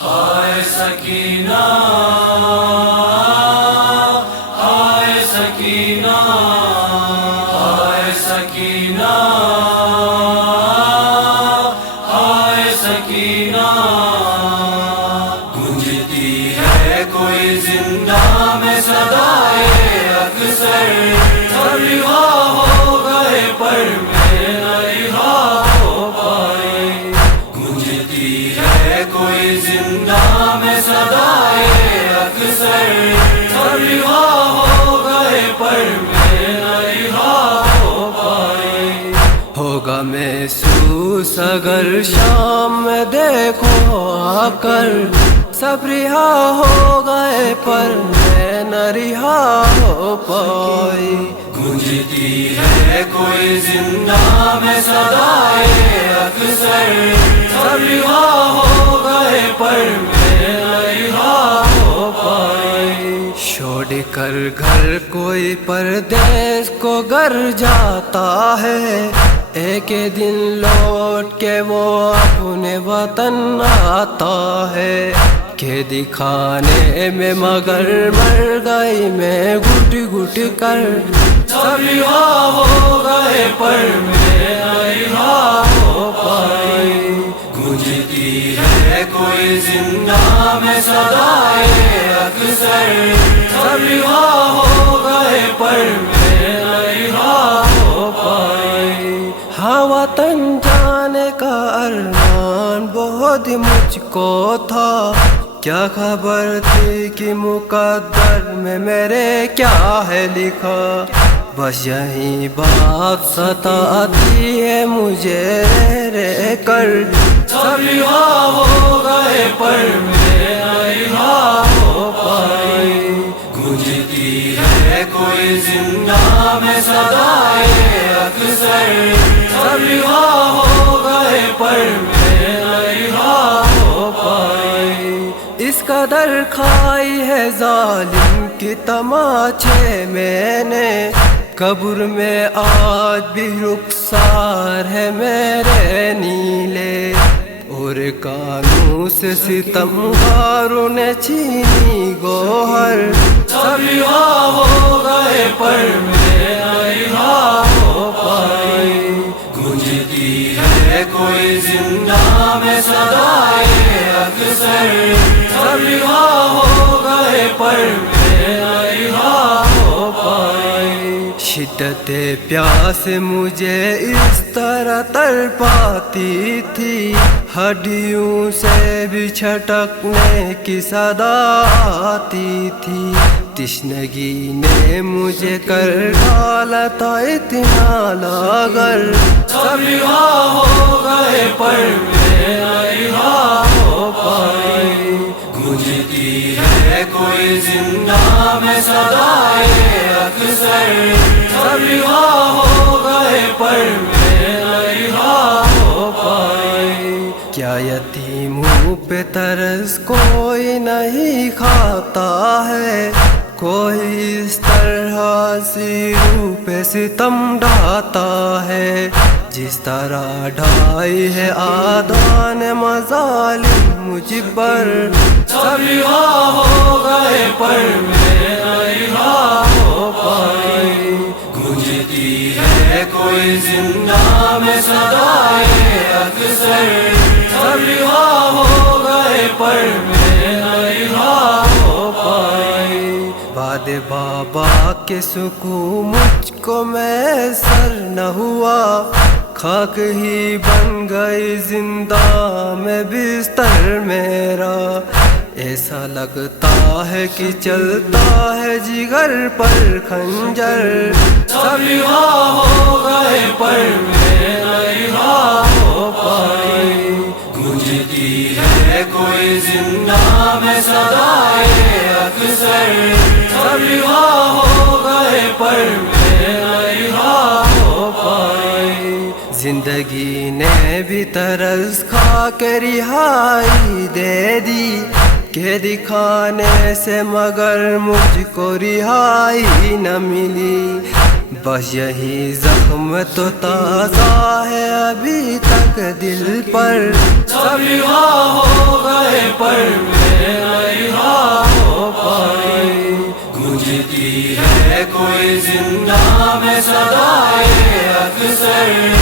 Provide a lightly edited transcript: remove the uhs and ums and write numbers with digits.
ہائے سکینہ، ہائے سکینہ، ہائے سکینہ، ہائے سکینہ، گونجتی ہے کوئی زندہ میں صدائے اکثر، رہا ہو گئے پر میں نہ رہا ہو پائے، گونجتی ہے کوئی زندہ میں صدائے اکثر، رہا ہو گئے پر میں نہ رہا ہو پائے، ہوگا محسوس اگر شام میں دیکھو آ کر، سب رہا ہو گئے پر میں نہ رہا ہو پائی، گونجتی ہے کوئی زندہ میں صدائے اکثر، رہا ہو گئے پر میں نہ رہا ہو پائے، چھوڑ کر گھر کوئی پردیس کو گھر جاتا ہے، ایک دن لوٹ کے وہ اپنے وطن آتا ہے، کہ دکھانے میں مگر مر گئی میں گھٹ گھٹ کر، سب رہا ہو گئے پر میں نہ رہا ہو پائے، گونجتی ہے کوئی زندہ میں صدائے اکثر، رہا ہو گئے پر میں نہ رہا ہو پائے، ہاں وطن جانے کا ارمان بہت مجھ کو تھا، کیا خبر تھی کہ مقدر میں میرے کیا ہے لکھا، بس یہی بات ستاتی ہے مجھے رہ کر، سب رہا ہو گئے پر میں نہ رہا ہو پائے، گونجتی ہے کوئی زندہ میں صدائے اکثر، رہا ہو گئے پر میں نہ رہا ہو پائے، اس قدر کھائی ہے ظالم کی تماچے میں نے، قبر میں آج بھی رخسار ہے میرے نیلے، اور کانوں سے ستمگاروں نے چھینی گوہر، سب رہا ہو گئے پر میں نہ رہا ہو پائے، گونجتی ہے کوئی زندہ میں صدائے اکثر، رہا ہو گئے پر میں نہ رہا ہو پائے، شدت پیاس مجھے اس طرح تڑپاتی تھی، ہڈیوں سے بھی چھٹکنے کی صدا آتی تھی، تشنگی نے مجھے کر ڈالا تھا اتنا لاغر، سب رہا ہو گئے پر میں نہ رہا ہو پائے، گونجتی ہے کوئی زندہ میں صدائے اکثر، رہا ہو گئے پر میں نہ رہا ہو پائے، کیا یتیموں پہ ترس کوئی نہیں کھاتا ہے، کوئی اس طرح سیروں پہ ستم ڈھاتا ہے، جس طرح ڈھائی ہے آدان مظالم مجھ پر، سب رہا ہو گئے پر میں نہ رہا ہو پائے، گونجتی ہے کوئی زندہ میں صدائے اکثر، رہا ہو گئے پر میں نہ رہا ہو پائے، بعد بابا کے سکون مجھ کو میسر نہ ہوا، خاک ہی بن گئی زندہ میں بستر میرا، ایسا لگتا ہے کہ چلتا ہے جگر پر خنجر، سب رہا ہو گئے پر میں نہ رہا ہو پائے، گونجتی ہے کوئی زندہ میں صدائے اکثر، رہا ہو گئے پر میں نہ رہا ہو پائے، زندگی نے بھی ترس کھا کے رہائی دے دی، کہ دکھانے سے مگر مجھ کو رہائی نہ ملی، بس یہی زخم تو تازہ ہے ابھی تک دل پر، سب رہا ہو گئے گئے پر میں رہا ہو پائی، گونجتی ہے کوئی زندہ میں صدائے اکثر